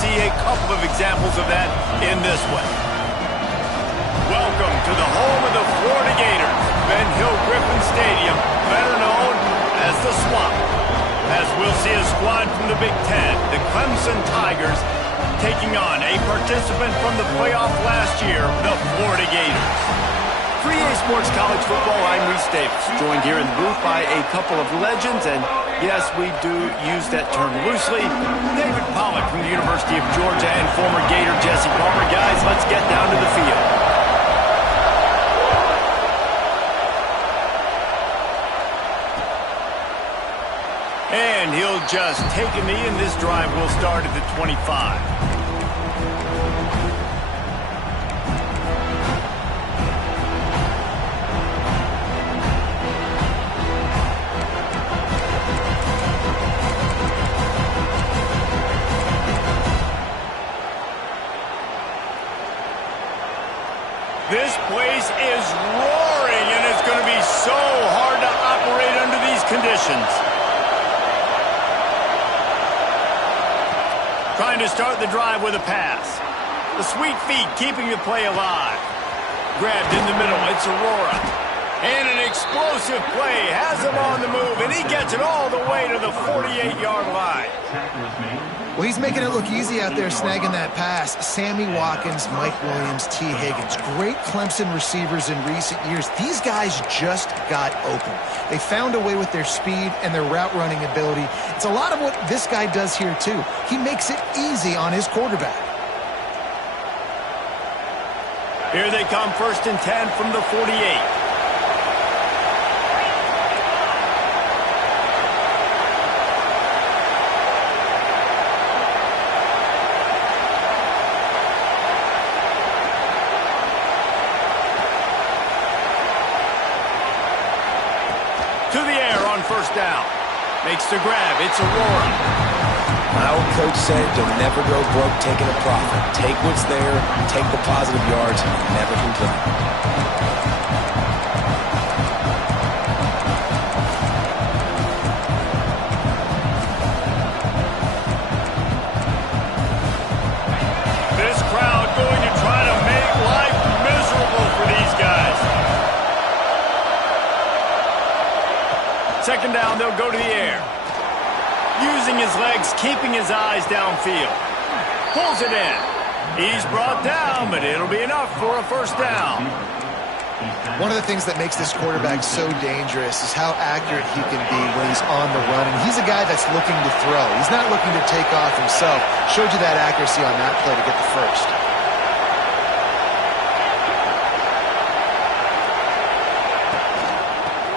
see a couple of examples of that in this one. Welcome to the home of the Florida Gators, Ben Hill Griffin Stadium, better known as the Swamp. As we'll see a squad from the Big Ten, the Clemson Tigers, taking on a participant from the playoff last year, the Florida Gators. For EA Sports College Football, I'm Reese Davis, joined here in the booth by a couple of legends, and yes, we do use that term loosely. David Pollack from the University of Georgia and former Gator Jesse Palmer. Guys, let's get down to the field. And he'll just take a knee, and this drive will start at the 25. This place is roaring, and it's going to be so hard to operate under these conditions. Trying to start the drive with a pass. The sweet feet keeping the play alive. Grabbed in the middle, it's Aurora. And an explosive play has him on the move, and he gets it all the way to the 48-yard line. Well, he's making it look easy out there snagging that pass. Sammy Watkins, Mike Williams, T. Higgins. Great Clemson receivers in recent years. These guys just got open. They found a way with their speed and their route running ability. It's a lot of what this guy does here, too. He makes it easy on his quarterback. Here they come, 1st and 10 from the 48. To the air on 1st down. Makes the grab. It's Aurora. My old coach said you'll never go broke taking a profit. Take what's there, take the positive yards, and never complain. This crowd going to try to make life miserable for these guys. 2nd down, they'll go to the air. Using his legs, keeping his eyes downfield. Pulls it in. He's brought down, but it'll be enough for a 1st down. One of the things that makes this quarterback so dangerous is how accurate he can be when he's on the run. And he's a guy that's looking to throw. He's not looking to take off himself. Showed you that accuracy on that play to get the 1st.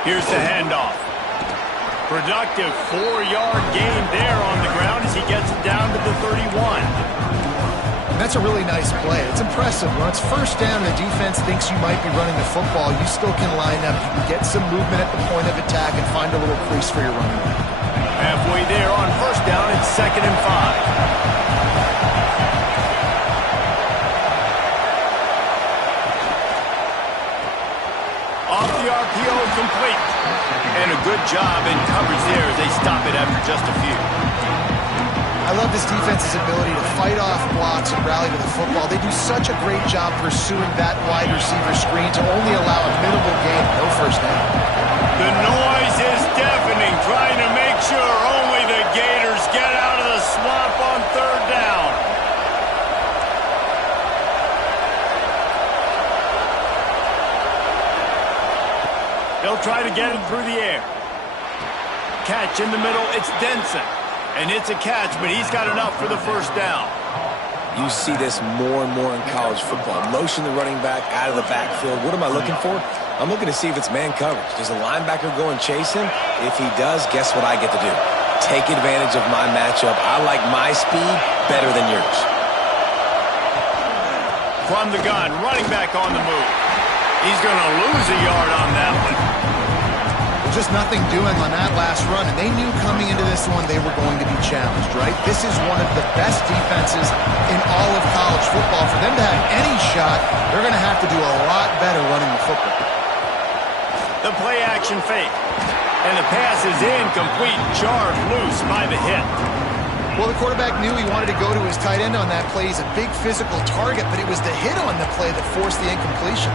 Here's the handoff. Productive 4-yard gain there on the ground as he gets it down to the 31. And that's a really nice play. It's impressive. When it's 1st down and the defense thinks you might be running the football, you still can line up. You can get some movement at the point of attack and find a little crease for your running back. Halfway there on 1st down, it's 2nd and 5. Off the RPO, complete. And a good job in coverage there as they stop it after just a few. I love this defense's ability to fight off blocks and rally to the football. They do such a great job pursuing that wide receiver screen to only allow a minimal gain, no 1st down. The noise is deafening, trying to make sure only the Gators get out of the swamp on 3rd down. They'll try to get it through the air. Catch in the middle, it's Denson. And it's a catch, but he's got enough for the 1st down. You see this more and more in college football. Motion the running back out of the backfield. What am I looking for? I'm looking to see if it's man coverage. Does the linebacker go and chase him? If he does, guess what I get to do? Take advantage of my matchup. I like my speed better than yours. From the gun, running back on the move. He's going to lose a yard on that one. Just nothing doing on that last run, and they knew coming into this one they were going to be challenged, right? This is one of the best defenses in all of college football. For them to have any shot, they're going to have to do a lot better running the football. The play action fake. And the pass is incomplete, jarred loose by the hit. Well, the quarterback knew he wanted to go to his tight end on that play. He's a big physical target, but it was the hit on the play that forced the incompletion.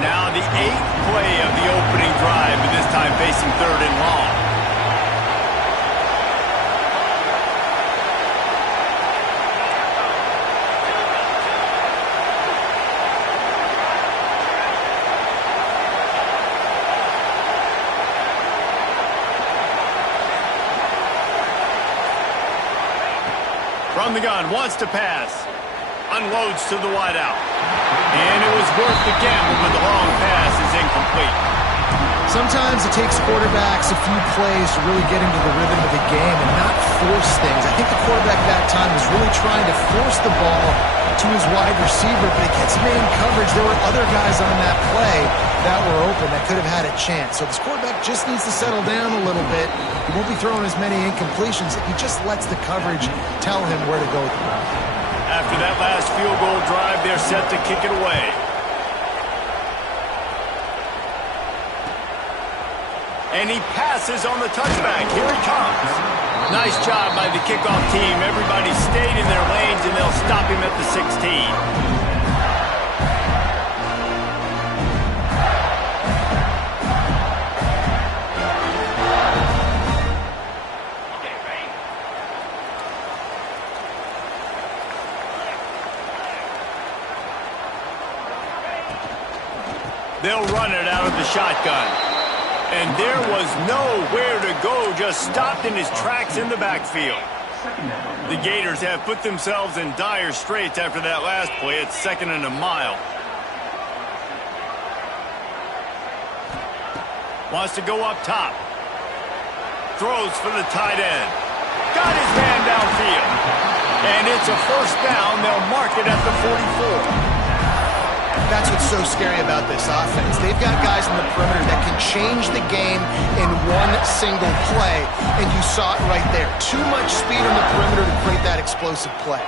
Now the 8th play of the opening drive, but this time facing 3rd and long. From the gun, wants to pass. Unloads to the wideout. And it was worth the gamble, but the long pass is incomplete. Sometimes it takes quarterbacks a few plays to really get into the rhythm of the game and not force things. I think the quarterback that time was really trying to force the ball to his wide receiver, but it gets man coverage. There were other guys on that play that were open that could have had a chance. So this quarterback just needs to settle down a little bit. He won't be throwing as many incompletions. He just lets the coverage tell him where to go with the ball. After that last field goal drive, they're set to kick it away. And he passes on the touchback. Here he comes. Nice job by the kickoff team. Everybody stayed in their lanes, and they'll stop him at the 16. They'll run it out of the shotgun. And there was nowhere to go, just stopped in his tracks in the backfield. The Gators have put themselves in dire straits after that last play. It's 2nd and a mile. Wants to go up top. Throws for the tight end. Got his man downfield. And it's a 1st down. They'll mark it at the 44. That's what's so scary about this offense. They've got guys in the perimeter that can change the game in one single play, and you saw it right there. Too much speed on the perimeter to create that explosive play.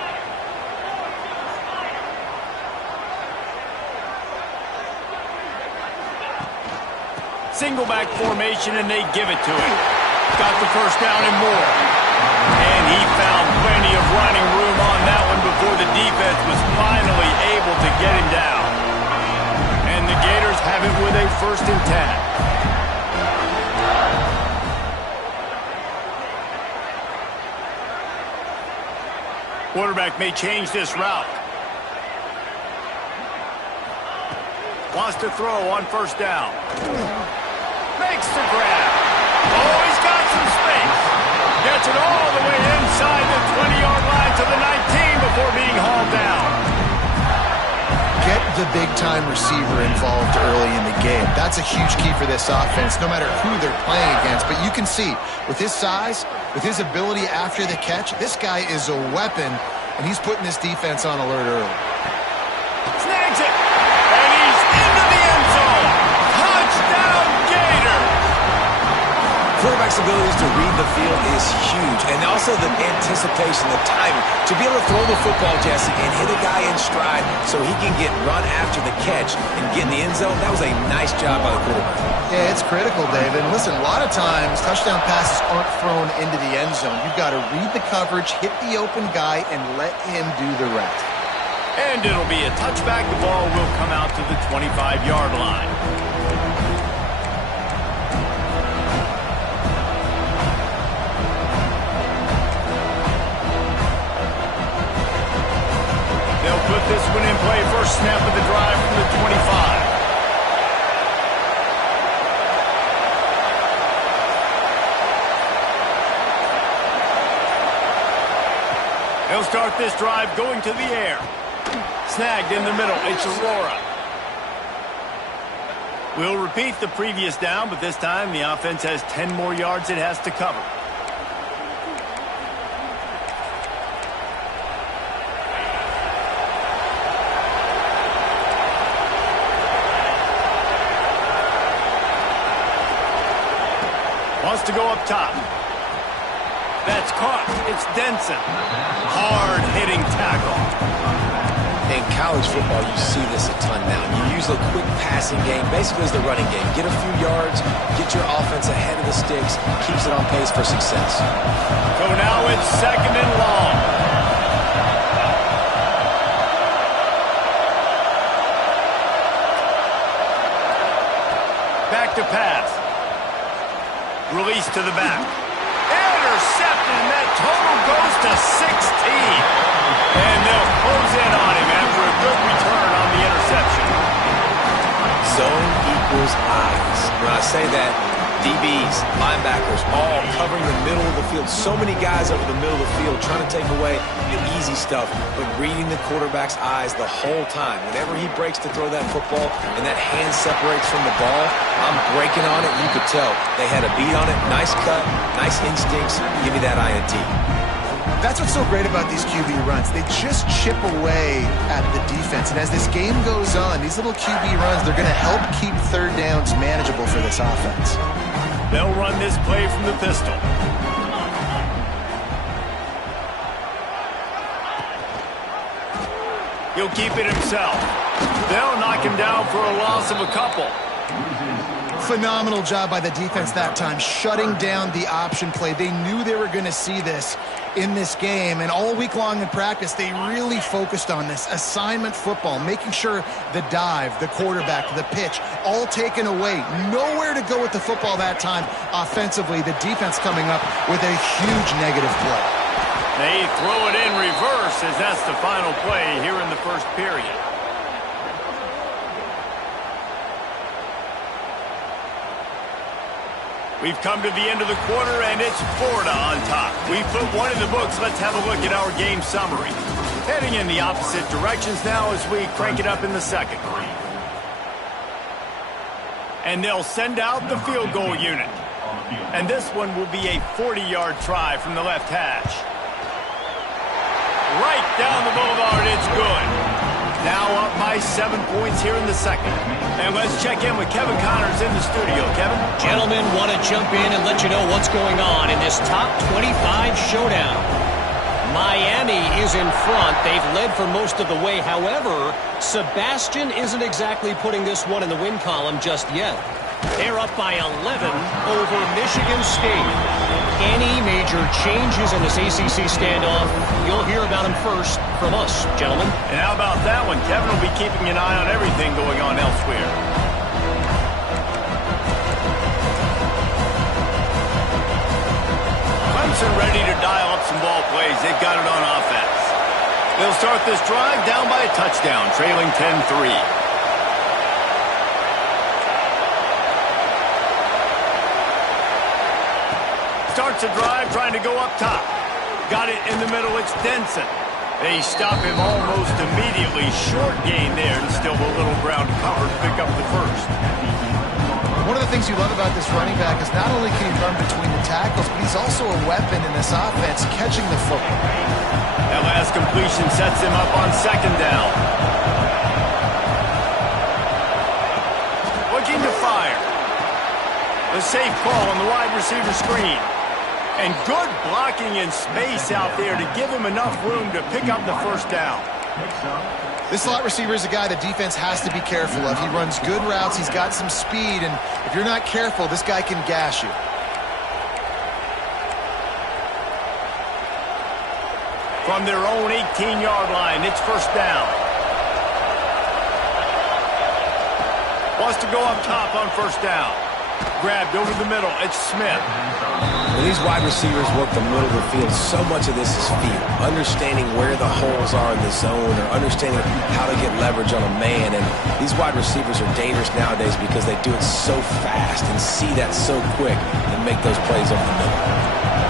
Single back formation, and they give it to him. Got the 1st down and more. And he found plenty of running room on that one before the defense was finally able to get him down. And the Gators have it with a 1st and 10. Quarterback may change this route. Wants to throw on 1st down. Makes the grab. Oh, he's got some space. Gets it all the way inside the 20-yard line to the 19 before being hauled down. Get the big-time receiver involved early in the game. That's a huge key for this offense, no matter who they're playing against. But you can see, with his size, with his ability after the catch, this guy is a weapon, and he's putting this defense on alert early. Snags it, and he's into the end zone. Touchdown, Gators! Quarterback's abilities to read the field is huge, and also the anticipation, the timing, to be able to throw the football, Jesse, and hit a guy in stride so he can get run after the catch and get in the end zone. That was a nice job by the quarterback. Yeah, it's critical, David. And listen, a lot of times touchdown passes aren't thrown into the end zone. You've got to read the coverage, hit the open guy, and let him do the rest. And it'll be a touchback. The ball will come out to the 25-yard line. They'll put this one in play. First snap of the drive from the 25. They'll start this drive going to the air. Snagged in the middle. It's Aurora. We'll repeat the previous down, but this time the offense has 10 more yards it has to cover. Wants to go up top. That's caught. It's Denson. Hard-hitting tackle. In college football, you see this a ton now. You use a quick passing game, basically as the running game. Get a few yards, get your offense ahead of the sticks, keeps it on pace for success. So now it's 2nd and long. Back to pass. Release to the back. Intercepted, and that total goes to 16. And they'll close in on him after a good return on the interception. Zone equals eyes. When I say that, DBs, linebackers, all covering the middle of the field. So many guys over the middle of the field trying to take away the easy stuff, but reading the quarterback's eyes the whole time. Whenever he breaks to throw that football and that hand separates from the ball, I'm breaking on it. You could tell they had a beat on it. Nice cut, nice instincts. Give me that INT. That's what's so great about these QB runs. They just chip away at the defense. And as this game goes on, these little QB runs, they're going to help keep third downs manageable for this offense. They'll run this play from the pistol. He'll keep it himself. They'll knock him down for a loss of a couple. Phenomenal job by the defense that time, shutting down the option play. They knew they were going to see this in this game, and all week long in practice, they really focused on this assignment football, making sure the dive, the quarterback, the pitch, all taken away. Nowhere to go with the football that time offensively. The defense coming up with a huge negative play. They throw it in reverse as that's the final play here in the first period. We've come to the end of the quarter, and it's Florida on top. We put one in the books. Let's have a look at our game summary. Heading in the opposite directions now as we crank it up in the second. And they'll send out the field goal unit. And this one will be a 40-yard try from the left hash. Right down the boulevard, it's good. Now up by 7 points here in the second. And let's check in with Kevin Connors in the studio. Kevin? Gentlemen, want to jump in and let you know what's going on in this top 25 showdown. Miami is in front. They've led for most of the way. However, Sebastian isn't exactly putting this one in the win column just yet. They're up by 11 over Michigan State. Any major changes in this ACC standoff, you'll hear about them first from us, gentlemen. And how about that one? Kevin will be keeping an eye on everything going on elsewhere. Clemson ready to dial up some ball plays. They've got it on offense. They'll start this drive down by a touchdown, trailing 10-3. Starts a drive trying to go up top. Got it in the middle. It's Denson. They stop him almost immediately. Short gain there, and still a little ground cover to pick up the first. One of the things you love about this running back is not only can he run between the tackles, but he's also a weapon in this offense, catching the football. That last completion sets him up on second down. Looking to fire. The safe call on the wide receiver screen. And good blocking in space out there to give him enough room to pick up the first down. This slot receiver is a guy the defense has to be careful of. He runs good routes. He's got some speed. And if you're not careful, this guy can gash you. From their own 18-yard line, it's first down. Wants to go up top on first down. Grabbed over the middle. It's Smith. When these wide receivers work the middle of the field, so much of this is feel. Understanding where the holes are in the zone or understanding how to get leverage on a man. And these wide receivers are dangerous nowadays because they do it so fast and see that so quick and make those plays over the middle.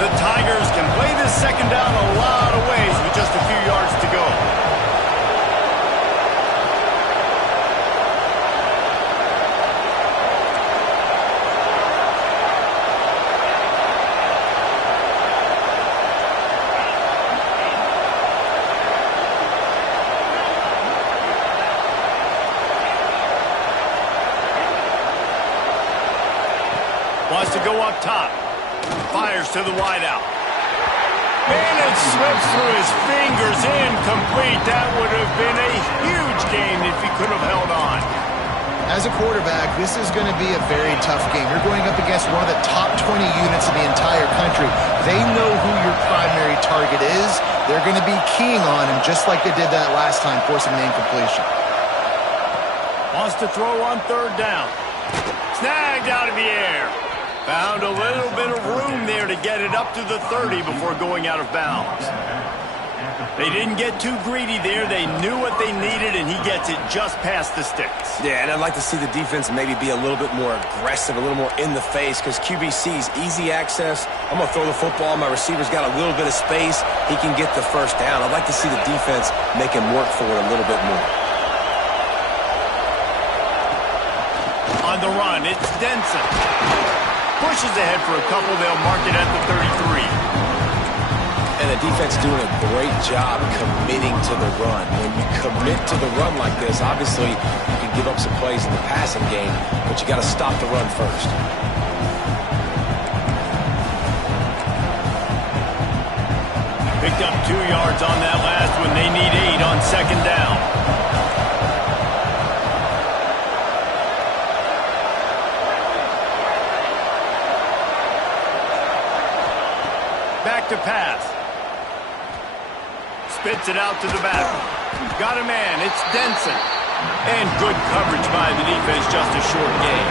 The Tigers can play this second down a lot of ways with just a few yards to go. Wants to go up top. Fires to the wideout. And it slips through his fingers, incomplete. That would have been a huge game if he could have held on. As a quarterback, this is going to be a very tough game. You're going up against one of the top 20 units in the entire country. They know who your primary target is. They're going to be keying on him just like they did that last time, forcing the incompletion. Wants to throw on third down. Snagged out of the air. Found a little bit of room there to get it up to the 30 before going out of bounds. They didn't get too greedy there. They knew what they needed, and he gets it just past the sticks. Yeah, and I'd like to see the defense maybe be a little bit more aggressive, a little more in the face, because QBC's easy access. I'm going to throw the football. My receiver's got a little bit of space. He can get the first down. I'd like to see the defense make him work for it a little bit more. On the run, it's Denson. Pushes ahead for a couple. They'll mark it at the 33. And the defense doing a great job committing to the run. When you commit to the run like this, obviously you can give up some plays in the passing game, but you got to stop the run first. Picked up 2 yards on that last one. They need 8 on second down. Back to pass. Spits it out to the back. Got a man. It's Denson. And good coverage by the defense, just a short gain.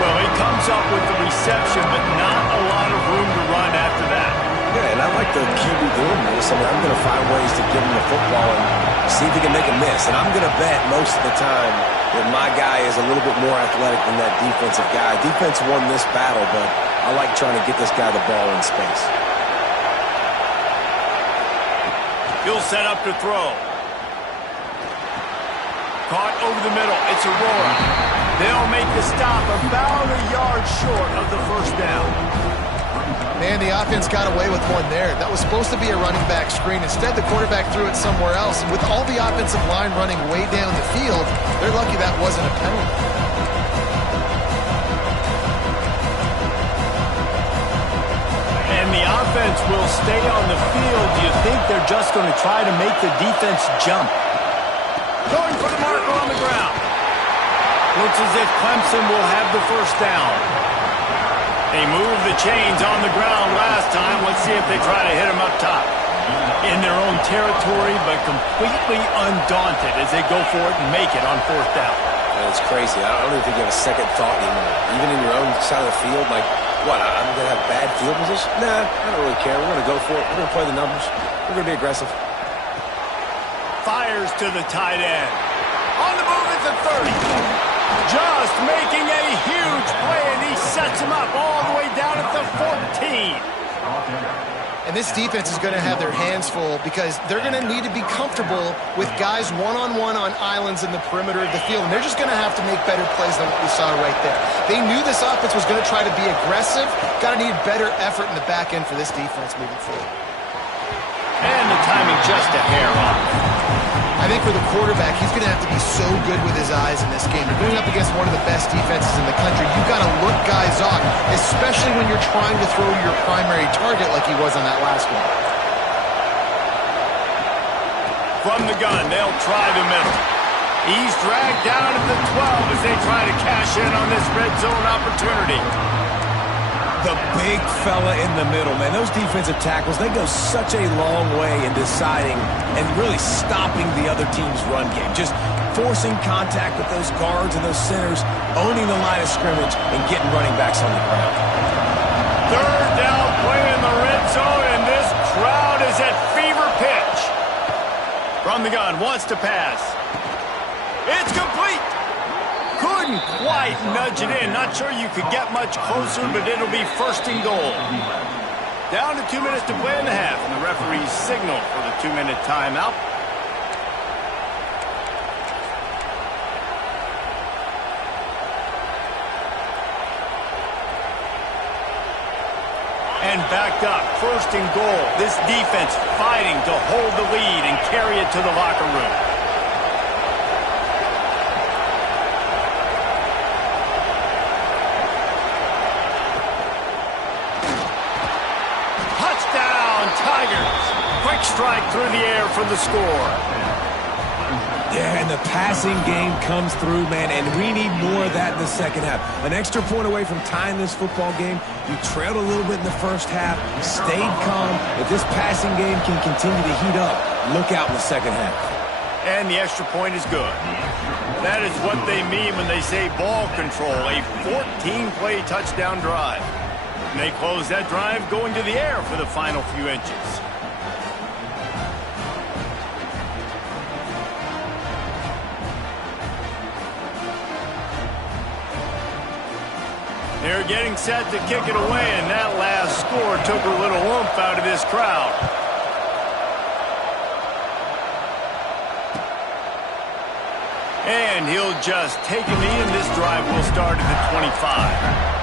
Well, he comes up with the reception, but not a lot of room to run after that. Yeah, and I like the QB doing this. I mean, I'm going to find ways to give him the football and see if he can make a miss. And I'm going to bet most of the time that my guy is a little bit more athletic than that defensive guy. Defense won this battle, but I like trying to get this guy the ball in space. He'll set up to throw. Caught over the middle. It's Aurora. They'll make the stop about a yard short of the first down. Man, the offense got away with one there. That was supposed to be a running back screen. Instead, the quarterback threw it somewhere else. And with all the offensive line running way down the field, they're lucky that wasn't a penalty. And the offense will stay on the field. Do you think they're just going to try to make the defense jump? Going for the marker on the ground. Looks as if Clemson will have the first down. They moved the chains on the ground last time. Let's see if they try to hit them up top. In their own territory, but completely undaunted as they go for it and make it on fourth down. It's crazy. I don't even think you have a second thought anymore. Even in your own side of the field, like, what, I'm going to have bad field position? Nah, I don't really care. We're going to go for it. We're going to play the numbers. We're going to be aggressive. Fires to the tight end. On the move at the 30. Just making a huge play, and he sets him up all the way down at the 14. And this defense is going to have their hands full because they're going to need to be comfortable with guys one-on-one on islands in the perimeter of the field. And they're just going to have to make better plays than what we saw right there. They knew this offense was going to try to be aggressive. Got to need better effort in the back end for this defense moving forward. And the timing just a hair off. I think for the quarterback, he's going to have to be so good with his eyes in this game. You're going up against one of the best defenses in the country. You've got to look guys off, especially when you're trying to throw your primary target like he was on that last one. From the gun, they'll try the middle. He's dragged down at the 12 as they try to cash in on this red zone opportunity. The big fella in the middle, man. Those defensive tackles, they go such a long way in deciding and really stopping the other team's run game. Just forcing contact with those guards and those centers, owning the line of scrimmage, and getting running backs on the ground. Third down play in the red zone, and this crowd is at fever pitch. From the gun, wants to pass. It's complete. Couldn't quite nudge it in. Not sure you could get much closer, but it'll be first and goal. Down to 2 minutes to play in the half, and the referee's signal for the 2-minute timeout. And backed up, first and goal. This defense fighting to hold the lead and carry it to the locker room. Touchdown! touchdown, Tigers. Quick strike through the air for the score. Yeah, and the passing game comes through, man, and we need more of that in the second half. An extra point away from tying this football game. You trailed a little bit in the first half, stayed calm. If this passing game can continue to heat up, look out in the second half. And the extra point is good. That is what they mean when they say ball control, a 14-play touchdown drive. And they close that drive going to the air for the final few inches. They're getting set to kick it away, and that last score took a little oomph out of this crowd. And he'll just take a knee, and this drive will start at the 25.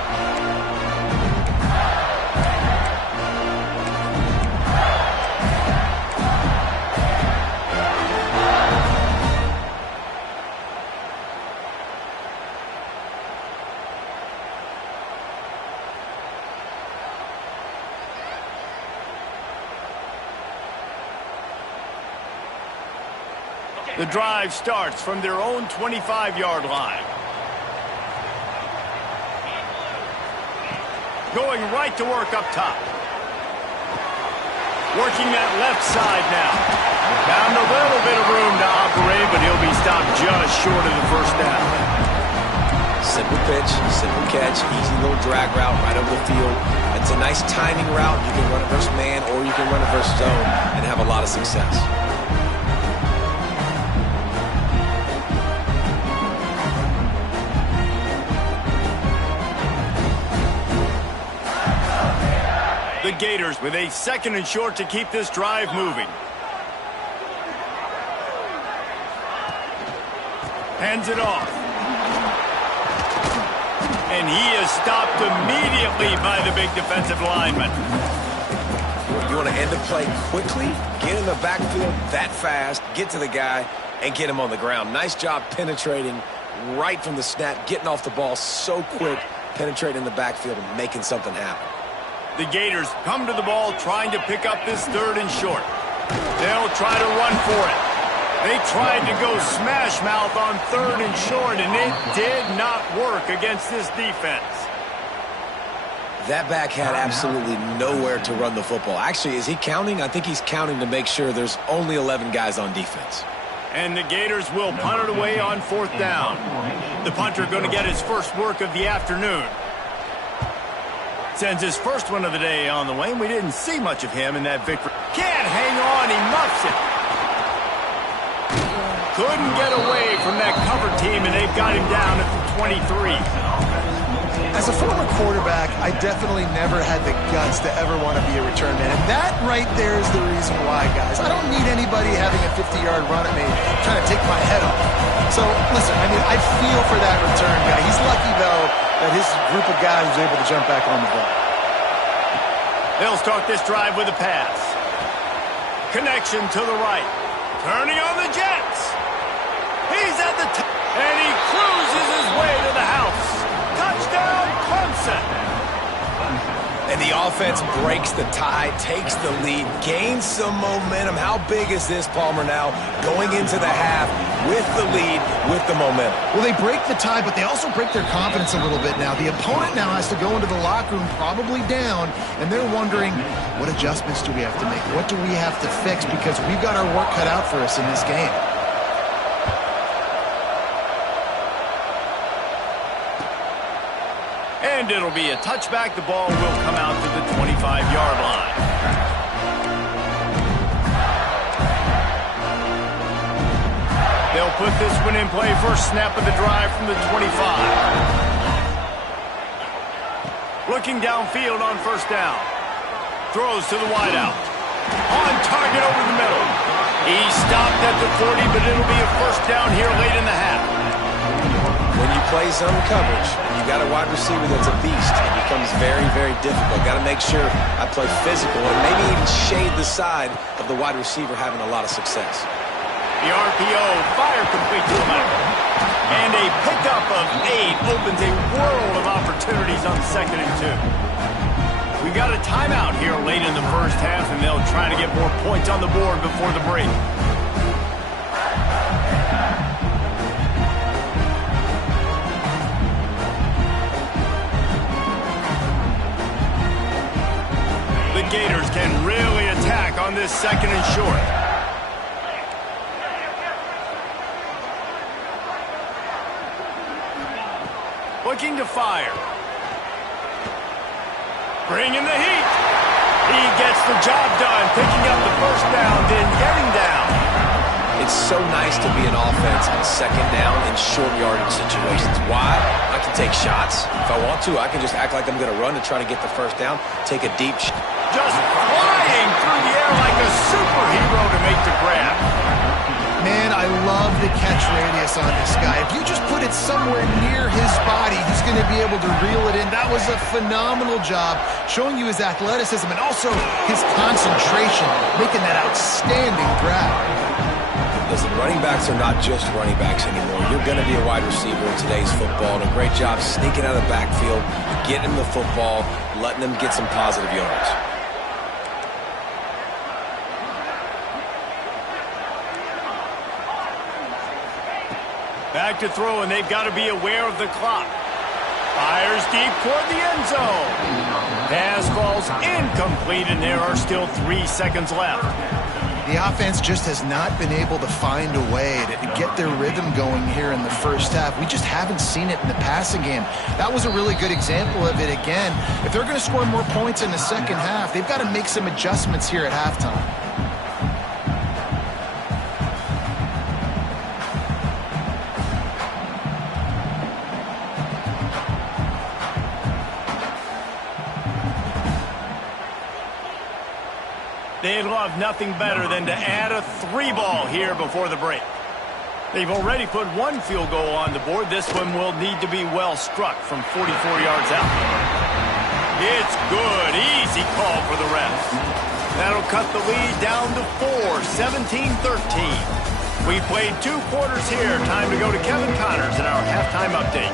The drive starts from their own 25-yard line. Going right to work up top. Working that left side now. Found a little bit of room to operate, but he'll be stopped just short of the first down. Simple pitch, simple catch, easy little drag route right over the field. It's a nice timing route. You can run it versus man, or you can run it versus zone and have a lot of success. The Gators with a 2nd and short to keep this drive moving. Hands it off. And he is stopped immediately by the big defensive lineman. You want to end the play quickly, get in the backfield that fast, get to the guy, and get him on the ground. Nice job penetrating right from the snap, getting off the ball so quick, penetrating the backfield and making something happen. The Gators come to the ball trying to pick up this 3rd and short. They'll try to run for it. They tried to go smash mouth on 3rd and short, and it did not work against this defense. That back had absolutely nowhere to run the football. Actually, is he counting? I think he's counting to make sure there's only 11 guys on defense. And the Gators will punt it away on 4th down. The punter going to get his first work of the afternoon. Sends his first one of the day on the way, and we didn't see much of him in that victory. Can't hang on, he muffs it. Couldn't get away from that cover team, and they've got him down at the 23. As a former quarterback, I definitely never had the guts to ever want to be a return man. And that right there is the reason why, guys. I don't need anybody having a 50-yard run at me trying to take my head off. So, listen, I mean, I feel for that return guy. He's lucky, though, that his group of guys was able to jump back on the ball. They'll start this drive with a pass. Connection to the right. Turning on the Jets. He's at the top. And he cruises his way to the house. Touchdown, Clemson. And the offense breaks the tie, takes the lead, gains some momentum. How big is this, Palmer, now going into the half with the lead, with the momentum? Well, they break the tie, but they also break their confidence a little bit now. The opponent now has to go into the locker room probably down, and they're wondering, what adjustments do we have to make? What do we have to fix? Because we've got our work cut out for us in this game. And it'll be a touchback. The ball will come out to the 25-yard line. They'll put this one in play. First snap of the drive from the 25. Looking downfield on 1st down. Throws to the wideout. On target over the middle. He stopped at the 40, but it'll be a 1st down here late in the half. When you play zone coverage, you got a wide receiver that's a beast. It becomes very, very difficult. Got to make sure I play physical and maybe even shade the side of the wide receiver having a lot of success. The RPO fire complete to the middle. And a pickup of 8 opens a world of opportunities on 2nd and 2. We got a timeout here late in the first half, and they'll try to get more points on the board before the break. The Gators can really attack on this second and short. Looking to fire. Bringing the heat. He gets the job done, picking up the first down, then getting down. It's so nice to be an offense on second down in short yardage situations. Why? I can take shots. If I want to, I can just act like I'm going to run to try to get the first down, take a deep shot. Just flying through the air like a superhero to make the grab. Man, I love the catch radius on this guy. If you just put it somewhere near his body, he's going to be able to reel it in. That was a phenomenal job, showing you his athleticism and also his concentration, making that outstanding grab. Listen, running backs are not just running backs anymore. You're going to be a wide receiver in today's football, and a great job sneaking out of the backfield, getting the football, letting them get some positive yards. Back to throw, and they've got to be aware of the clock. Fires deep toward the end zone. Pass falls incomplete, and there are still 3 seconds left. The offense just has not been able to find a way to get their rhythm going here in the first half. We just haven't seen it in the passing game. That was a really good example of it again. If they're going to score more points in the second half, they've got to make some adjustments here at halftime. They'd love nothing better than to add a 3-ball here before the break. They've already put 1 field goal on the board. This one will need to be well struck from 44 yards out. It's good. Easy call for the refs. That'll cut the lead down to 4, 17-13. We played 2 quarters here. Time to go to Kevin Connors in our halftime update.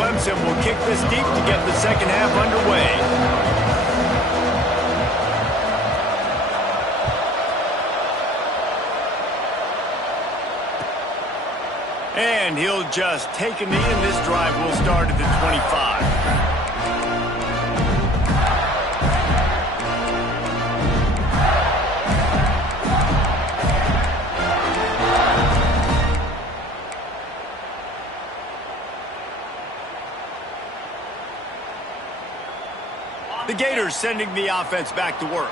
Clemson will kick this deep to get the second half underway. And he'll just take a knee, and this drive will start at the 25. The Gators sending the offense back to work.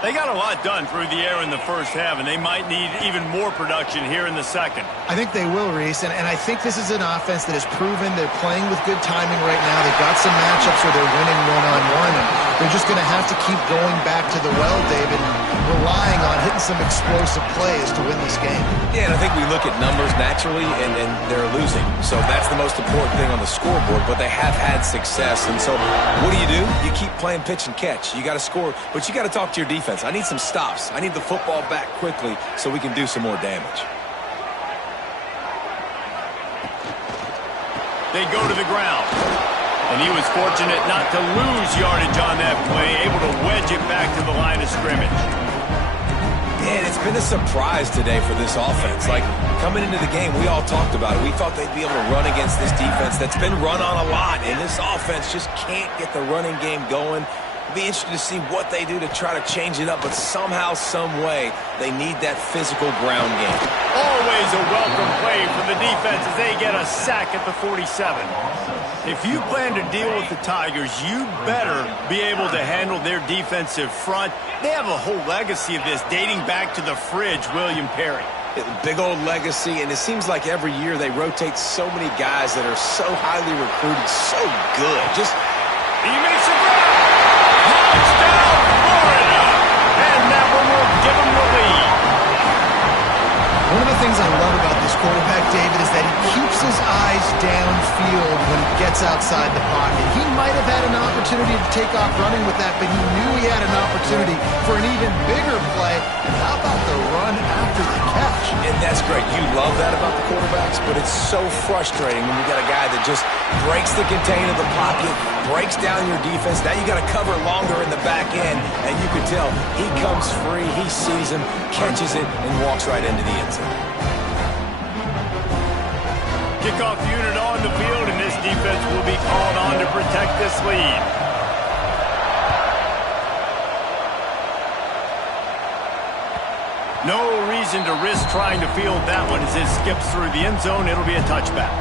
They got a lot done through the air in the first half, and they might need even more production here in the second. I think they will, Reese, and I think this is an offense that has proven they're playing with good timing right now. They've got some matchups where they're winning one-on-one, and they're just going to have to keep going back to the well, David, and relying on hitting some explosive plays to win this game. Yeah, and I think we look at numbers naturally, and they're losing. So that's the most important thing on the scoreboard, but they have had success. And so what do? You keep playing pitch and catch. You got to score, but you got to talk to your defense. I need some stops. I need the football back quickly so we can do some more damage. They go to the ground. And he was fortunate not to lose yardage on that play, able to wedge it back to the line of scrimmage. And it's been a surprise today for this offense. Like, coming into the game, we all talked about it. We thought they'd be able to run against this defense that's been run on a lot. And this offense just can't get the running game going. Be interested to see what they do to try to change it up, but somehow, some way, they need that physical ground game. Always a welcome play for the defense as they get a sack at the 47. If you plan to deal with the Tigers, you better be able to handle their defensive front. They have a whole legacy of this dating back to the fridge, William Perry. Big old legacy, and it seems like every year they rotate so many guys that are so highly recruited, so good. Just he makes a grab. Touchdown, Florida! And that one will give them the lead. One of the things I love about this quarterback, David, is that he keeps his eyes downfield. field when he gets outside the pocket. He might have had an opportunity to take off running with that, but he knew he had an opportunity for an even bigger play. And how about the run after the catch? And that's great. You love that about the quarterbacks, but it's so frustrating when you got a guy that just breaks the contain of the pocket, breaks down your defense. Now you got to cover longer in the back end, and you can tell he comes free, he sees him, catches it, and walks right into the end zone. Kickoff unit on the field, and this defense will be called on to protect this lead. No reason to risk trying to field that one as it skips through the end zone. It'll be a touchback.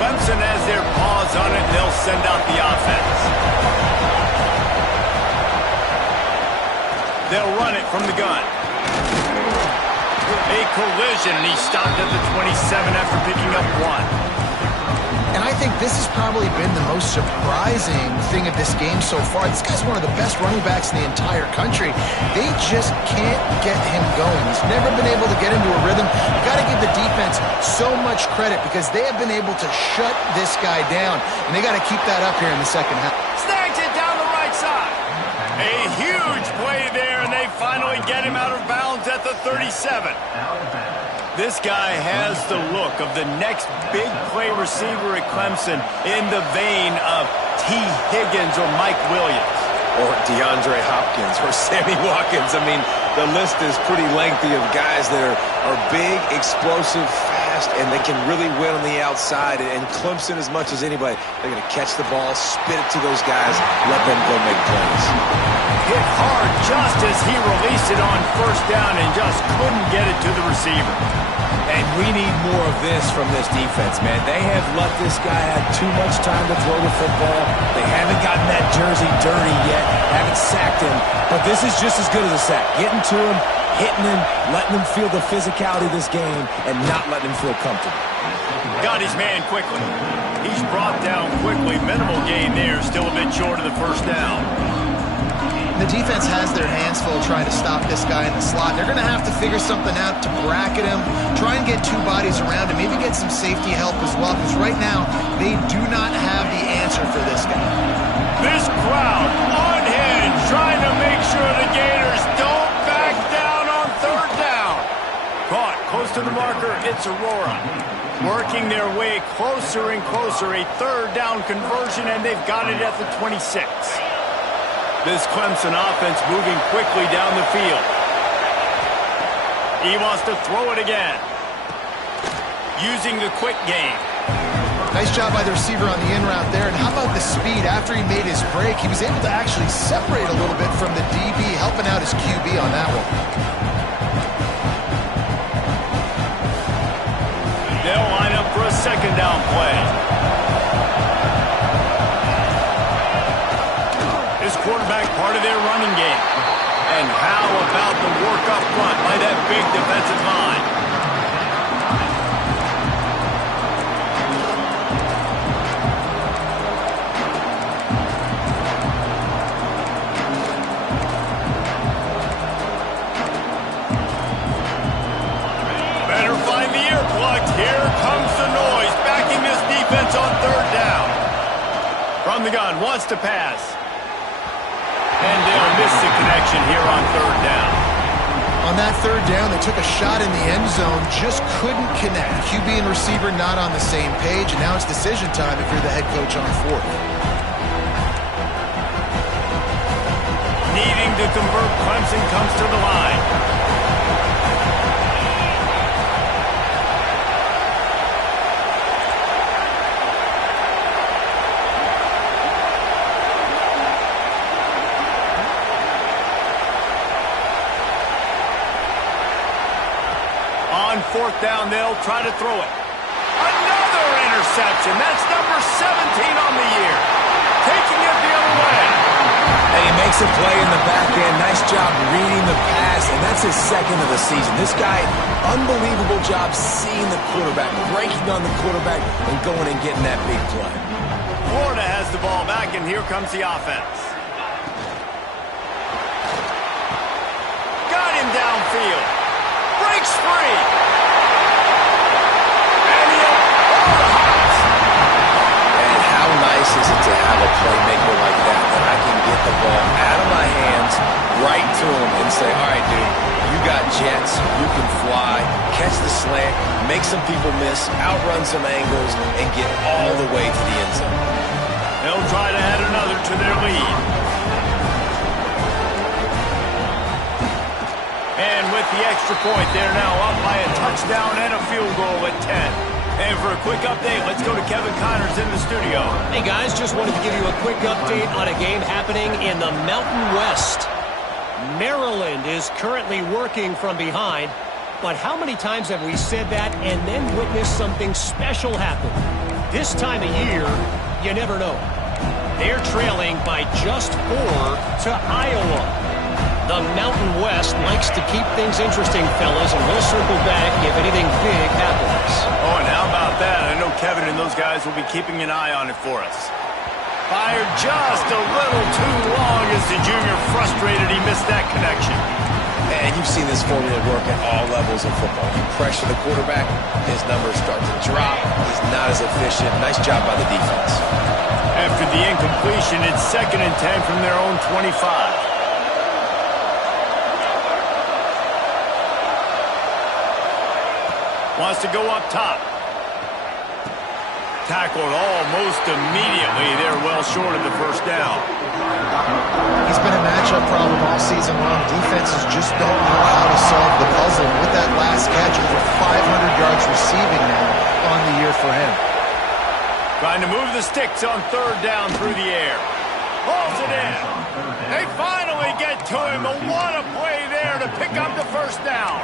Clemson has their paws on it. They'll send out the offense. They'll run it from the gun. A collision, and he stopped at the 27 after picking up 1. And I think this has probably been the most surprising thing of this game so far. This guy's one of the best running backs in the entire country. They just can't get him going. He's never been able to get into a rhythm. You got to give the defense so much credit because they have been able to shut this guy down, and they got to keep that up here in the second half. Snags it down the right side. A huge play there, and they finally get him out of bounds at the 37. This guy has the look of the next big play receiver at Clemson in the vein of T. Higgins or Mike Williams. Or DeAndre Hopkins or Sammy Watkins. I mean, the list is pretty lengthy of guys that are big, explosive, fast, and they can really win on the outside. And Clemson, as much as anybody, they're going to catch the ball, spit it to those guys, let them go make plays. Hit hard just as he released it on first down and just couldn't get it to the receiver. And we need more of this from this defense, man. They have let this guy have too much time to throw the football. They haven't gotten that jersey dirty yet, haven't sacked him. But this is just as good as a sack. Getting to him, hitting him, letting him feel the physicality of this game, and not letting him feel comfortable. Got his man quickly. He's brought down quickly. Minimal gain there, still a bit short of the first down. The defense has their hands full trying to stop this guy in the slot. They're going to have to figure something out to bracket him, try and get two bodies around him, maybe get some safety help as well, because right now they do not have the answer for this guy. This crowd unhinged, trying to make sure the Gators don't back down on third down. Caught close to the marker, it's Aurora. Working their way closer and closer, a third down conversion, and they've got it at the 26. This Clemson offense moving quickly down the field. He wants to throw it again. Using the quick game. Nice job by the receiver on the in route there. And how about the speed? After he made his break, he was able to actually separate a little bit from the DB, helping out his QB on that one. They'll line up for a second down play. Quarterback part of their running game. And how about the work up front by that big defensive line? Better find the earplugs. Here comes the noise, backing this defense on third down. From the gun, wants to pass. And they'll miss the connection here on third down. On that third down, they took a shot in the end zone, just couldn't connect. QB and receiver not on the same page, and now it's decision time if you're the head coach on fourth. Needing to convert, Clemson comes to the line. Fourth down, they'll try to throw it. Another interception. That's number 17 on the year. Taking it the other way. And he makes a play in the back end. Nice job reading the pass, and that's his second of the season. This guy, unbelievable job seeing the quarterback, breaking on the quarterback, and going and getting that big play. Florida has the ball back, and here comes the offense. Got him downfield. playmaker like that, that I can get the ball out of my hands right to him and say, all right, dude, you got jets, you can fly, catch the slant, make some people miss, outrun some angles, and get all the way to the end zone. They'll try to add another to their lead. And with the extra point, they're now up by a touchdown and a field goal at 10. And for a quick update, let's go to Kevin Connors in the studio. Hey, guys, just wanted to give you a quick update on a game happening in the Mountain West. Maryland is currently working from behind, but how many times have we said that and then witnessed something special happen? This time of year, you never know. They're trailing by just 4 to Iowa. The Mountain West likes to keep things interesting, fellas, and we'll circle back if anything big happens. Oh, and how about that? I know Kevin and those guys will be keeping an eye on it for us. Fired just a little too long as the junior frustrated he missed that connection. And you've seen this formula work at all levels of football. You pressure the quarterback, his numbers start to drop. He's not as efficient. Nice job by the defense. After the incompletion, it's 2nd and 10 from their own 25. Wants to go up top. Tackled almost immediately. They're well short of the first down. He's been a matchup problem all season long. Defenses just don't know how to solve the puzzle. With that last catch, over 500 yards receiving now on the year for him. Trying to move the sticks on 3rd down through the air. Hauls it in. They finally get to him. But what a play there to pick up the first down.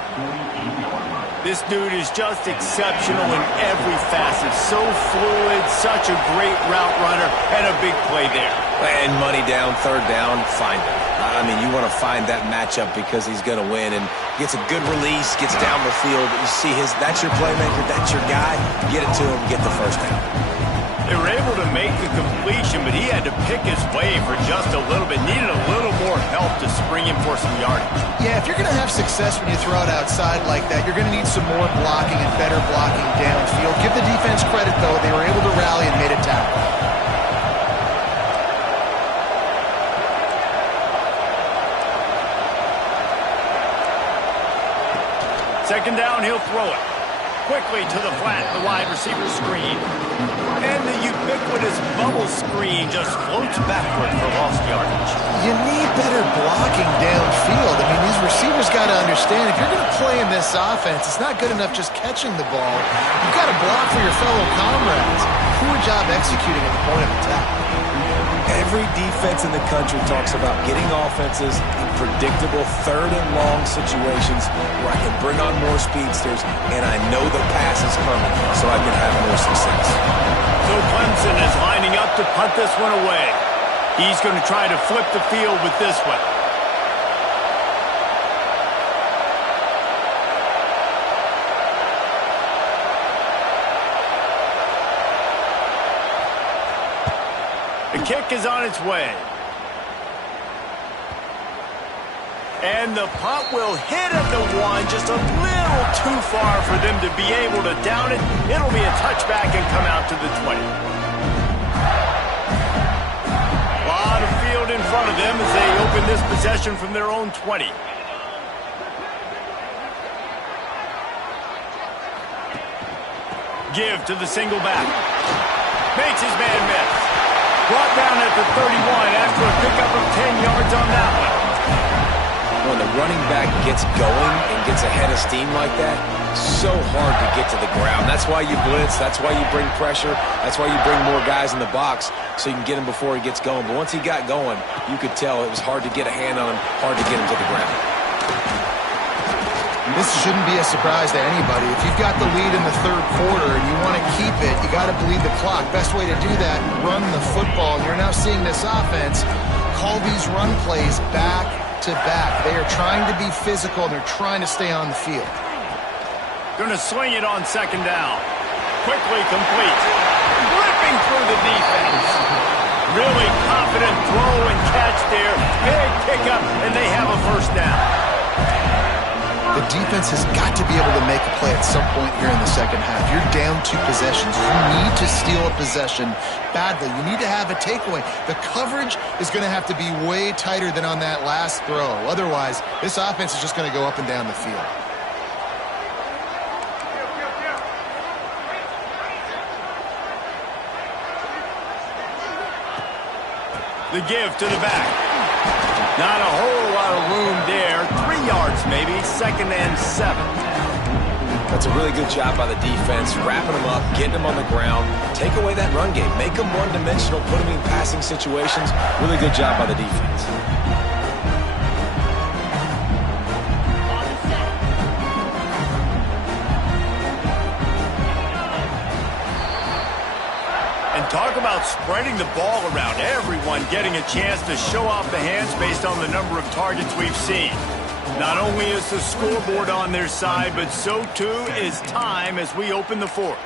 This dude is just exceptional in every facet. So fluid, such a great route runner, and a big play there. And money down, 3rd down, find him. I mean, you want to find that matchup because he's going to win. And gets a good release, gets down the field. You see that's your playmaker, that's your guy. Get it to him, get the first down. They were able to make the completion, but he had to pick his way for just a little bit. Needed a little more help to spring him for some yardage. Yeah, if you're going to have success when you throw it outside like that, you're going to need some more blocking and better blocking downfield. Give the defense credit, though. They were able to rally and made a tackle. Second down, he'll throw it. Quickly to the flat, the wide receiver screen. And the ubiquitous bubble screen just floats backward for lost yardage. You need better blocking downfield. I mean, these receivers got to understand, if you're going to play in this offense, it's not good enough just catching the ball. You've got to block for your fellow comrades. Poor job executing at the point of attack. Every defense in the country talks about getting offenses in predictable 3rd and long situations where I can bring on more speedsters and I know the pass is coming so I can have more success. So Clemson is lining up to punt this one away. He's going to try to flip the field with this one. The kick is on its way. And the punt will hit at the 1, just a little too far for them to be able to down it. It'll be a touchback and come out to the 20. A lot of field in front of them as they open this possession from their own 20. Give to the single back. Makes his man miss. Brought down at the 31 after a pickup of 10 yards on that one. When the running back gets going and gets ahead of steam like that, so hard to get to the ground. That's why you blitz. That's why you bring pressure. That's why you bring more guys in the box so you can get him before he gets going. But once he got going, you could tell it was hard to get a hand on him, hard to get him to the ground. This shouldn't be a surprise to anybody. If you've got the lead in the 3rd quarter and you want to keep it, you got to bleed the clock. Best way to do that, run the football. And you're now seeing this offense call these run plays back to back. They are trying to be physical. They're trying to stay on the field. Going to swing it on 2nd down. Quickly complete. Ripping through the defense. Really confident throw and catch there. Big pickup, and they have a first down. The defense has got to be able to make a play at some point here in the second half. You're down 2 possessions. You need to steal a possession badly. You need to have a takeaway. The coverage is going to have to be way tighter than on that last throw. Otherwise, this offense is just going to go up and down the field. The give to the back. Not a whole lot of room there. 3 yards maybe, 2nd and 7. That's a really good job by the defense, wrapping them up, getting them on the ground. Take away that run game. Make them one-dimensional, put them in passing situations. Really good job by the defense. Talk about spreading the ball around. Everyone getting a chance to show off the hands based on the number of targets we've seen. Not only is the scoreboard on their side, but so too is time as we open the 4th.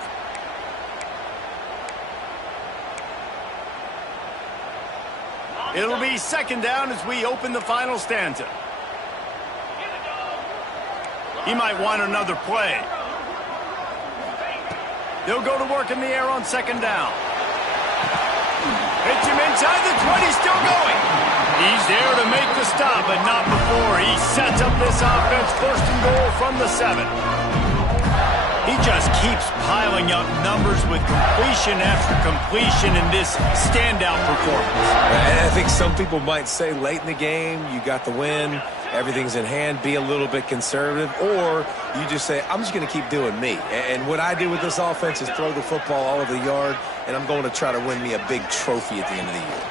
It'll be 2nd down as we open the final stanza. He might want another play. They'll go to work in the air on 2nd down. Hits him inside the 20, still going. He's there to make the stop, but not before he sets up this offense. 1st and goal from the 7. He just keeps piling up numbers with completion after completion in this standout performance. And I think some people might say late in the game, you got the win, everything's in hand, be a little bit conservative, or you just say, I'm just going to keep doing me. And what I do with this offense is throw the football all over the yard, and I'm going to try to win me a big trophy at the end of the year.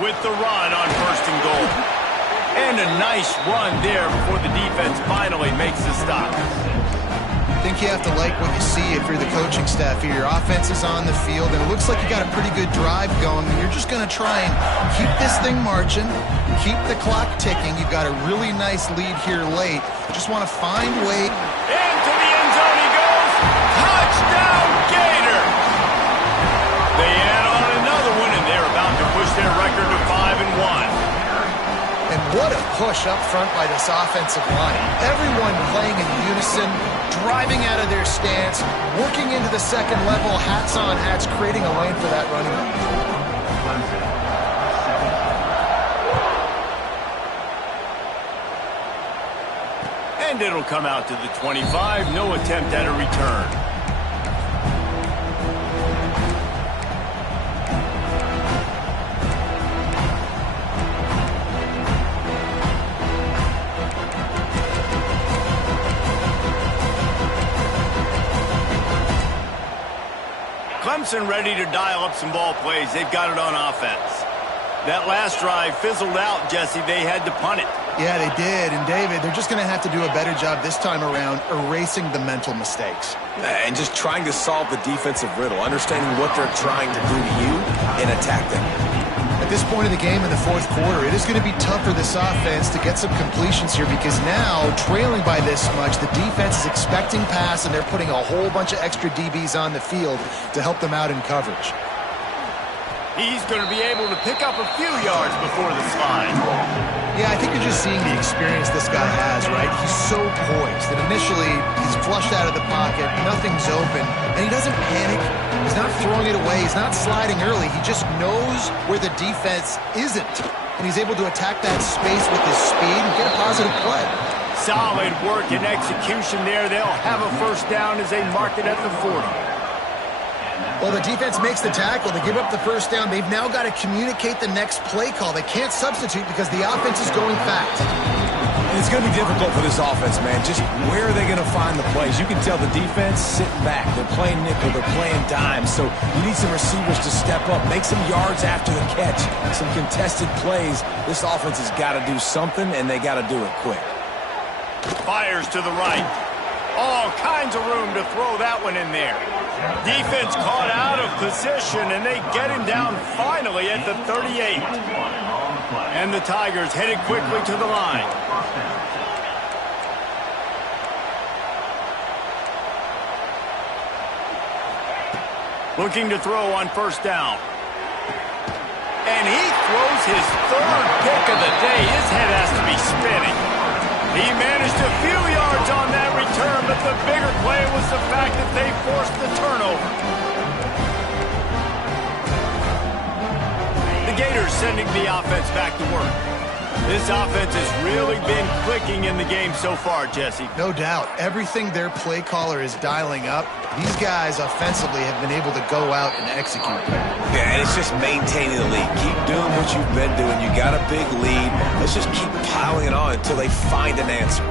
With the run on 1st and goal. And a nice run there before the defense finally makes the stop. I think you have to like what you see if you're the coaching staff here. Your offense is on the field, and it looks like you got a pretty good drive going, and you're just going to try and keep this thing marching, keep the clock ticking. You've got a really nice lead here late. Just want to find way. Into the end zone he goes. Touchdown, Gator! They add on another one, and they're about to push their record to 5-1. And what a push up front by this offensive line. Everyone playing in unison, driving out of their stance, working into the 2nd level, hats on hats, creating a lane for that running back. And it'll come out to the 25. No attempt at a return. Clemson ready to dial up some ball plays. They've got it on offense. That last drive fizzled out, Jesse. They had to punt it. Yeah, they did. And, David, they're just going to have to do a better job this time around erasing the mental mistakes. And just trying to solve the defensive riddle, understanding what they're trying to do to you and attack them. At this point in the game in the 4th quarter, it is going to be tough for this offense to get some completions here because now, trailing by this much, the defense is expecting pass, and they're putting a whole bunch of extra DBs on the field to help them out in coverage. He's going to be able to pick up a few yards before the slide. Yeah, I think you're just seeing the experience this guy has, right? He's so poised that initially he's flushed out of the pocket, nothing's open, and he doesn't panic. He's not throwing it away. He's not sliding early. He just knows where the defense isn't, and he's able to attack that space with his speed and get a positive play. Solid work and execution there. They'll have a 1st down as they mark it at the 40. Well, the defense makes the tackle. They give up the 1st down. They've now got to communicate the next play call. They can't substitute because the offense is going fast. It's going to be difficult for this offense, man. Just where are they going to find the plays? You can tell the defense sitting back. They're playing nickel. They're playing dime. So you need some receivers to step up, make some yards after the catch, some contested plays. This offense has got to do something, and they got to do it quick. Fires to the right. All kinds of room to throw that one in there. Defense caught out of position, and they get him down finally at the 38. And the Tigers headed quickly to the line. Looking to throw on 1st down. And he throws his 3rd pick of the day. His head has to be spinning. He managed a few yards on that return, but the bigger play was the fact that they forced the turnover. The Gators sending the offense back to work. This offense has really been clicking in the game so far, Jesse. No doubt. Everything their play caller is dialing up, these guys offensively have been able to go out and execute. Yeah, and it's just maintaining the lead. Keep doing what you've been doing. You got a big lead. Let's just keep piling it on until they find an answer.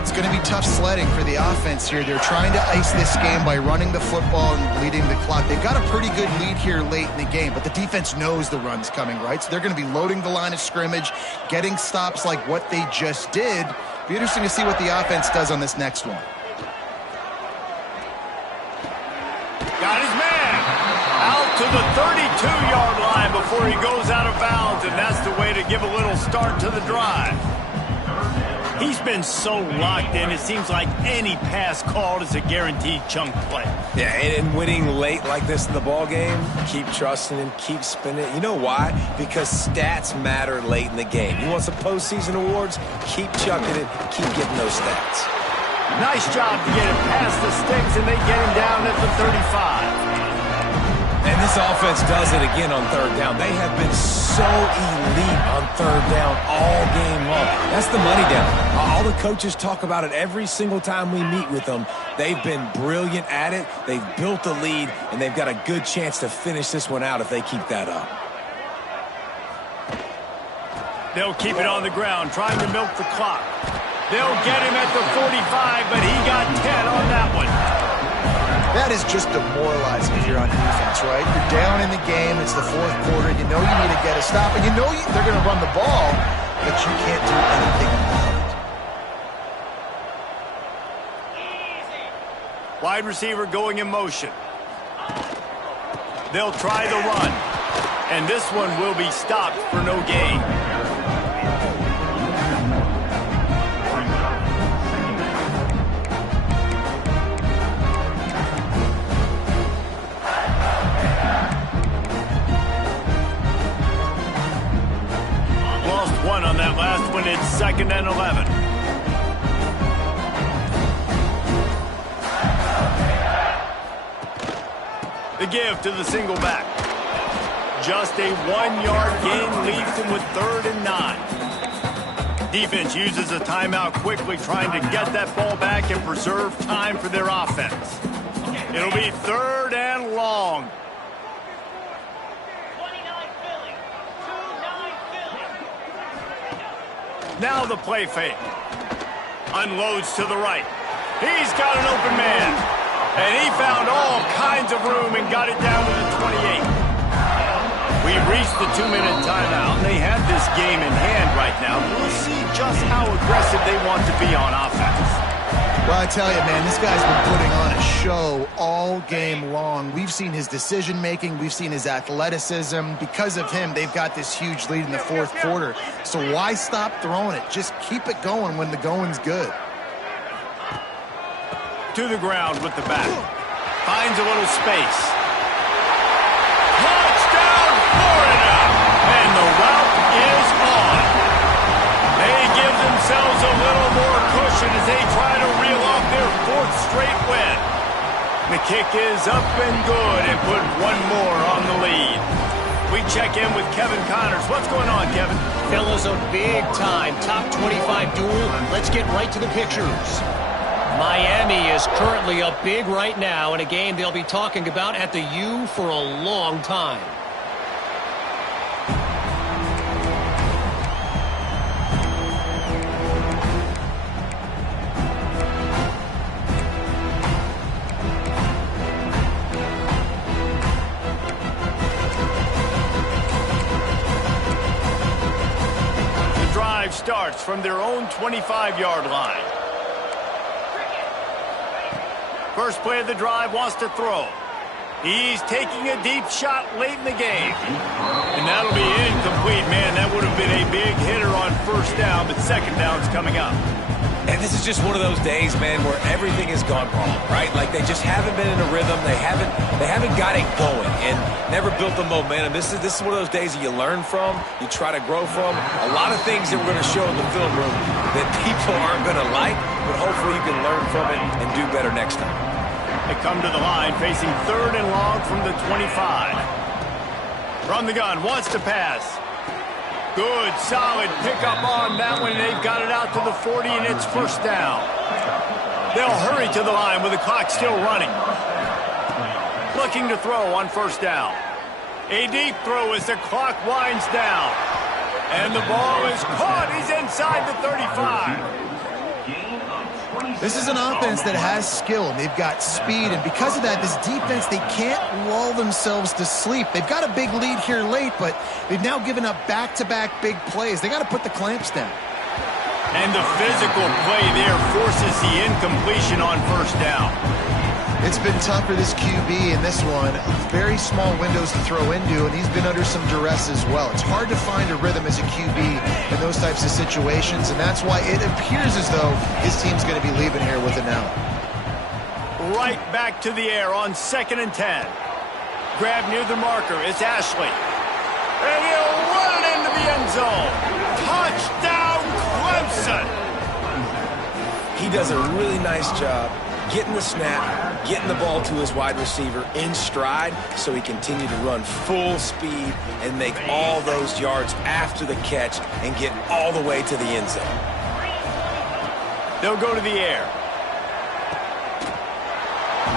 It's going to be tough sledding for the offense here. They're trying to ice this game by running the football and bleeding the clock. They've got a pretty good lead here late in the game, but the defense knows the run's coming, right? So they're going to be loading the line of scrimmage, getting stops like what they just did. Be interesting to see what the offense does on this next one. Got his man out to the 32-yard line before he goes out of bounds, and that's the way to give a little start to the drive. He's been so locked in, it seems like any pass called is a guaranteed chunk play. Yeah, and winning late like this in the ball game, keep trusting him, keep spinning it. You know why? Because stats matter late in the game. You want some postseason awards? Keep chucking it, keep getting those stats. Nice job to get him past the sticks, and they get him down at the 35. And this offense does it again on third down. They have been so elite on third down all game long. That's the money down. All the coaches talk about it every single time we meet with them. They've been brilliant at it. They've built a lead, and they've got a good chance to finish this one out if they keep that up. They'll keep it on the ground, trying to milk the clock. They'll get him at the 45, but he got 10 on that one. That is just demoralizing if you're on defense, right? You're down in the game. It's the fourth quarter. You know you need to get a stop, and you know they're going to run the ball, but you can't do anything about it. Wide receiver going in motion. They'll try the run, and this one will be stopped for no gain. On that last one, it's 2nd and 11. The give to the single back. Just a 1-yard gain leaves him with 3rd and 9. Defense uses a timeout quickly, trying to get that ball back and preserve time for their offense. It'll be 3rd and long. Now the play fake. Unloads to the right. He's got an open man. And he found all kinds of room and got it down to the 28. We've reached the 2-minute timeout. They have this game in hand right now. We'll see just how aggressive they want to be on offense. Well, I tell you, man, this guy's been putting on a show all game long. We've seen his decision-making. We've seen his athleticism. Because of him, they've got this huge lead in the fourth quarter. So why stop throwing it? Just keep it going when the going's good. To the ground with the back. Finds a little space. Touchdown, Florida! And the route is on. They give themselves a little more cushion as they try to reel off their 4th straight win. The kick is up and good and put one more on the lead. We check in with Kevin Connors. What's going on, Kevin? Fellas, a big-time top 25 duel. Let's get right to the pictures. Miami is currently up big right now in a game they'll be talking about at the U for a long time. The drive starts from their own 25-yard line. First play of the drive, wants to throw. He's taking a deep shot late in the game. And that'll be incomplete, man. That would have been a big hitter on 1st down, but 2nd down's coming up. And And this is just one of those days, man, where everything has gone wrong, right? Like they just haven't been in a rhythm. They haven't got it going and never built the momentum. This is one of those days that you learn from, you try to grow from. A lot of things that we're going to show in the film room that people aren't going to like, but hopefully you can learn from it and do better next time. They come to the line facing 3rd and long from the 25. From the gun, wants to pass. Good, solid pickup on that one. They've got it out to the 40, and it's first down. They'll hurry to the line with the clock still running. Looking to throw on first down. A deep throw as the clock winds down. And the ball is caught. He's inside the 35. This is an offense that has skill, and they've got speed, and because of that, this defense, they can't lull themselves to sleep. They've got a big lead here late, but they've now given up back-to-back big plays. They got to put the clamps down. And the physical play there forces the incompletion on first down. It's been tough for this QB in this one. Very small windows to throw into, and he's been under some duress as well. It's hard to find a rhythm as a QB in those types of situations, and that's why it appears as though his team's going to be leaving here with it now. Right back to the air on 2nd and 10. Grab near the marker. It's Ashley. And he'll run it into the end zone. Touchdown, Clemson! He does a really nice job getting the snap, getting the ball to his wide receiver in stride so he continue to run full speed and make all those yards after the catch and get all the way to the end zone. They'll go to the air.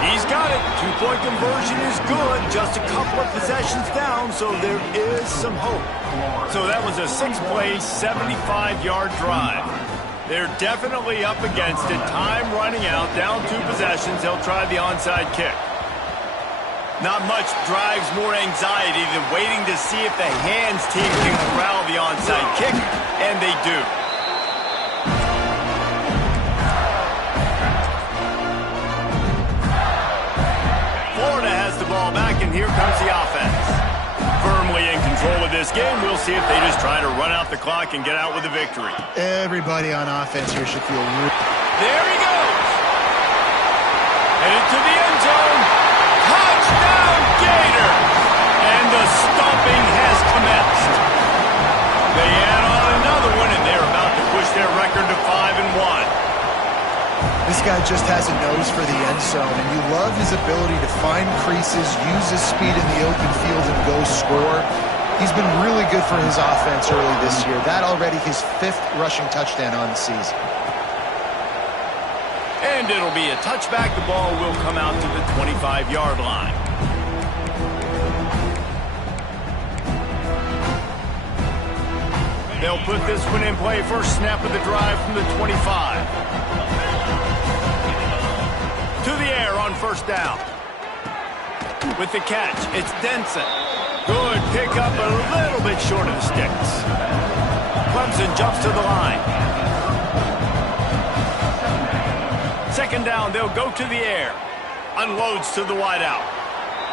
He's got it. 2-point conversion is good. Just a couple of possessions down, so there is some hope. So that was a 6-play, 75-yard drive. They're definitely up against it. Time running out. Down 2 possessions. They'll try the onside kick. Not much drives more anxiety than waiting to see if the hands team can corral the onside kick, and they do. Florida has the ball back, and here comes the offense. Firmly in control of this game. We'll see if they just try to run out the clock and get out with a victory. Everybody on offense here should feel rude. There he goes. Headed to the end zone. Touchdown, Gators! And the stomping has commenced. They add on another one, and they're about to push their record to 5-1. This guy just has a nose for the end zone, and you love his ability to find creases, use his speed in the open field, and go score. He's been really good for his offense early this year. That already his 5th rushing touchdown on the season. And it'll be a touchback. The ball will come out to the 25-yard line. They'll put this one in play. First snap of the drive from the 25. To the air on first down. With the catch, it's Denson. Good pickup, a little bit short of the sticks. Clemson jumps to the line. 2nd down, they'll go to the air. Unloads to the wideout.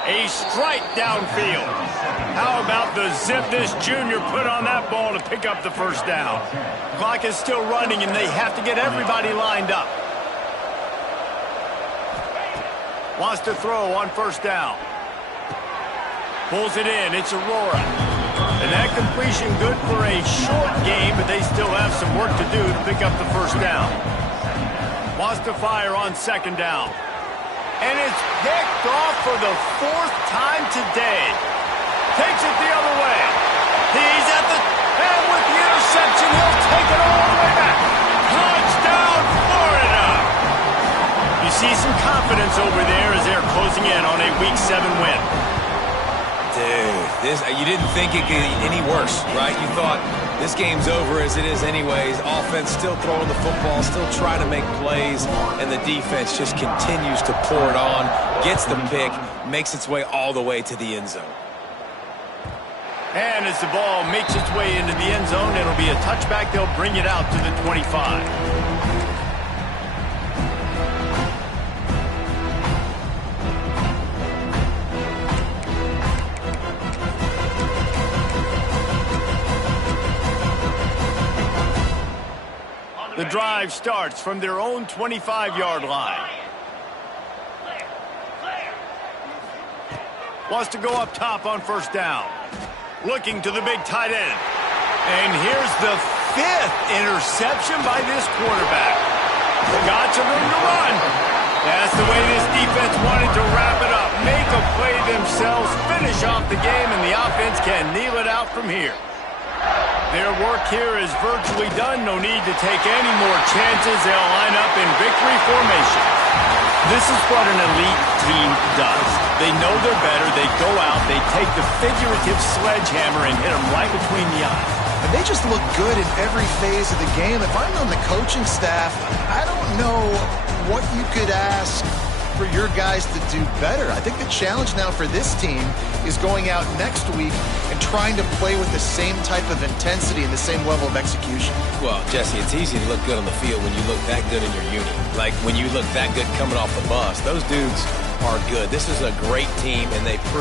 A strike downfield. How about the zip this junior put on that ball to pick up the first down? Clock is still running, and they have to get everybody lined up. Wants to throw on first down. Pulls it in. It's Aurora. And that completion good for a short game, but they still have some work to do to pick up the first down. Wants to fire on 2nd down. And it's picked off for the 4th time today. Takes it the other way. He's at the... And with the interception, he'll take it all the way back. Touchdown, Florida! You see some confidence over there as they're closing in on a Week 7 win. Dude, you didn't think it could get any worse, right? You thought this game's over as it is anyways. Offense still throwing the football, still trying to make plays, and the defense just continues to pour it on, gets the pick, makes its way all the way to the end zone. And as the ball makes its way into the end zone, it'll be a touchback. They'll bring it out to the 25. The drive starts from their own 25-yard line. Wants to go up top on first down. Looking to the big tight end. And here's the 5th interception by this quarterback. Got some room to run. That's the way this defense wanted to wrap it up. Make a play themselves, finish off the game, and the offense can kneel it out from here. Their work here is virtually done. No need to take any more chances. They'll line up in victory formation. This is what an elite team does. They know they're better. They go out. They take the figurative sledgehammer and hit them right between the eyes. And they just look good in every phase of the game. If I'm on the coaching staff, I don't know what you could ask for your guys to do better. I think the challenge now for this team is going out next week and trying to play with the same type of intensity and the same level of execution. Well, Jesse, it's easy to look good on the field when you look that good in your unit. Like when you look that good coming off the bus. Those dudes are good. This is a great team, and they